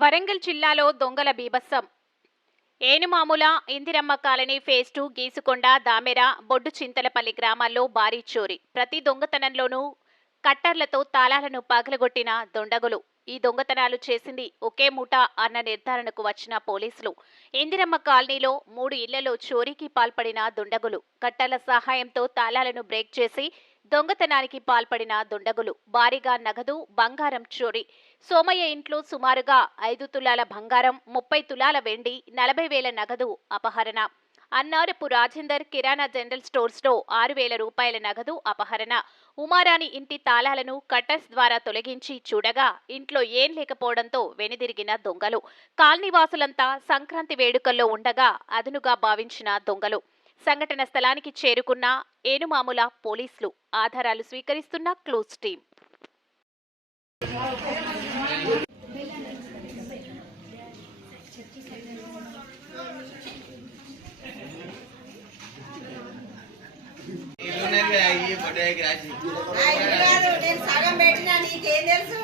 వరంగల్ జిల్లాలో దొంగల బీభత్సం. Enumamula Indiramma colony phase two Geesukonda Damera Boddu Chintalapalli గ్రామాల్లో భారీ చోరీ. ప్రతి దొంగతనంలోనూ కట్టర్లతో తాళాలను పగలగొట్టిన దొండగులు. ఈ దొంగతనాలు చేసింది ఒకే మూట అన్న నిర్ధారణకు వచ్చిన పోలీసులు. ఇందిరమ్మ కాలనీలో మూడు ఇళ్ళలో చోరీకి పాల్పడిన దుండగులు. కట్టర్ల సహాయంతో తాళాలను బ్రేక్ చేసి దొంగతనానికి పాల్పడిన దుండగులు. భారీగా నగదు బంగారం చోరీ. సోమయ్య ఇంట్లో సుమారుగా ఐదు తులాల బంగారం ముప్పై తులాల వెండి నలభై వేల నగదు అపహరణ. అన్నారపు రాజేందర్ కిరాణా జనరల్ స్టోర్స్లో ఆరు వేల రూపాయల నగదు అపహరణ. ఉమారాణి ఇంటి తాళాలను కట్టర్స్ ద్వారా తొలగించి చూడగా ఇంట్లో ఏం లేకపోవడంతో వెనుదిరిగిన దొంగలు. కాలనీవాసులంతా సంక్రాంతి వేడుకల్లో ఉండగా అదునుగా భావించిన దొంగలు. సంఘటన స్థలానికి చేరుకున్న ఏనుమాముల పోలీసులు ఆధారాలు స్వీకరిస్తున్న క్లోజ్ టీం సగం పెట్టినా నీకేం తెలుసు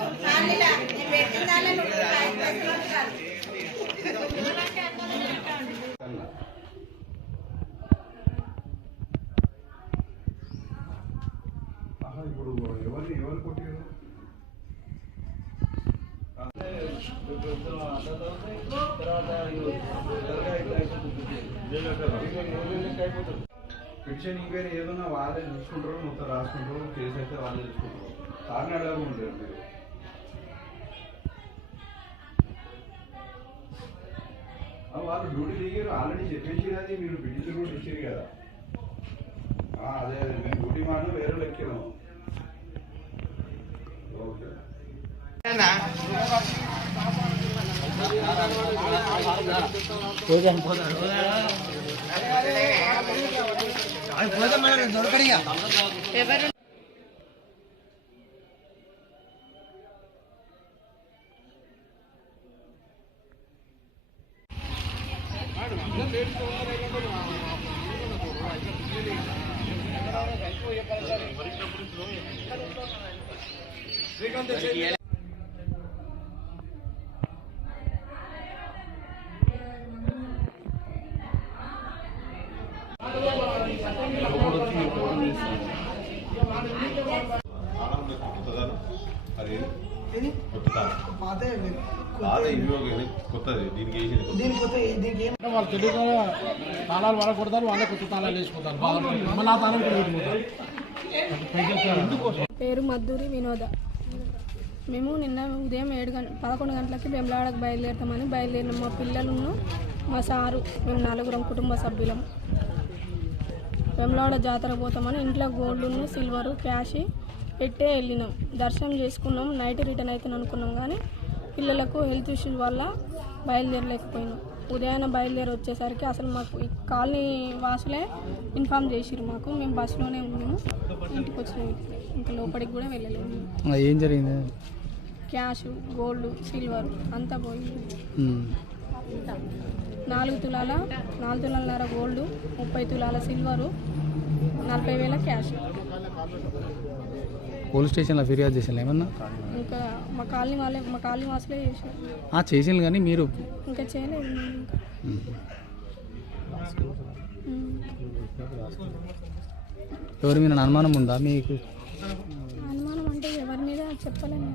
నేను పెట్టిన దానిలో నువ్వు ఐదు పైసలు కూడా కాదు. ఆహా, ఇప్పుడు ఎవరిని ఎవరు కొట్టారు? పిటిషన్ ఇంక్వైరీ ఏదైనా వాళ్ళే చూసుకుంటారు మొత్తం రాసుకుంటారు కేసు అయితే వాళ్ళే చూసుకుంటారు. సార్ని అడగకుండా మీరు వాళ్ళు డ్యూటీ దిగారు ఆల్రెడీ చెప్పేసి అది మీరు పిటిషన్ కూడా ఇచ్చారు కదా. అదే అదే మేము డ్యూటీ మాట వేరే లెక్కాము. అది ఇది కొత్తది దీనికి. దీనికి కొత్త దీనికి ఏం వాళ్ళు తెలియకుండా తాళాలు వాళ్ళ కొడతారు వాళ్ళే కొత్త తాళాలు వేసుకుంటారు. తాళం కూడా పేరు మద్దూరి వినోద. మేము నిన్న ఉదయం ఏడు గంట పదకొండు గంటలకి బెంబలాడకు బయలుదేరుతామని బయలుదేరినాం. మా పిల్లలను మా సారు మేము నలుగురం కుటుంబ సభ్యులం. వెమ్లవాడ జాతర పోతామని ఇంట్లో గోల్డ్ను సిల్వరు క్యాష్ పెట్టే వెళ్ళినాం. దర్శనం చేసుకున్నాం. నైట్ రిటర్న్ అవుతాను అనుకున్నాం కానీ పిల్లలకు హెల్త్ ఇష్యూస్ వల్ల బయలుదేరలేకపోయినాం. ఉదయాన్నే బయలుదేరి వచ్చేసరికి అసలు మాకు ఈ కాలనీ వాసులే ఇన్ఫామ్ చేసిరు మాకు. మేము బస్సులోనే ఉన్నాము. ఇంటికి వచ్చినాం ఇంకా లోపలికి కూడా వెళ్ళలేము ఏం జరిగింది? క్యాష్ గోల్డ్ సిల్వర్ అంతా పోయింది. నాలుగు తులాల నాలుగు తులాలన్నర గోల్డ్ ముప్పై తులాల సిల్వరు నలభై వేల క్యాష్. పోలీస్ స్టేషన్లో ఫిర్యాదు చేసిన ఏమన్నా? ఇంకా మా కాలనీ వాళ్ళే మా కాలనీ వాసులే చేసారు ఆ చేసింది కానీ మీరు ఇంకా చేయలేదు మేము ఇంకా. ఉమ్. ఎవరి మీద అనుమానం ఉందా మీకు? అనుమానం అంటే ఎవరి మీద చెప్పలేము.